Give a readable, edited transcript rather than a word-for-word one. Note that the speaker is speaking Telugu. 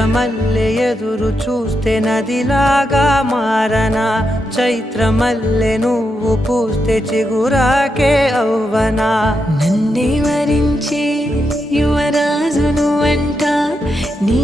ఎర్రమల్లె ఎదురు చూస్తే నదిలాగా మారనా, చైత్రమల్లె నువ్వు పూస్తే చిగురాకే అవ్వనా. నన్నే వరించే యువరాజును అంట నీ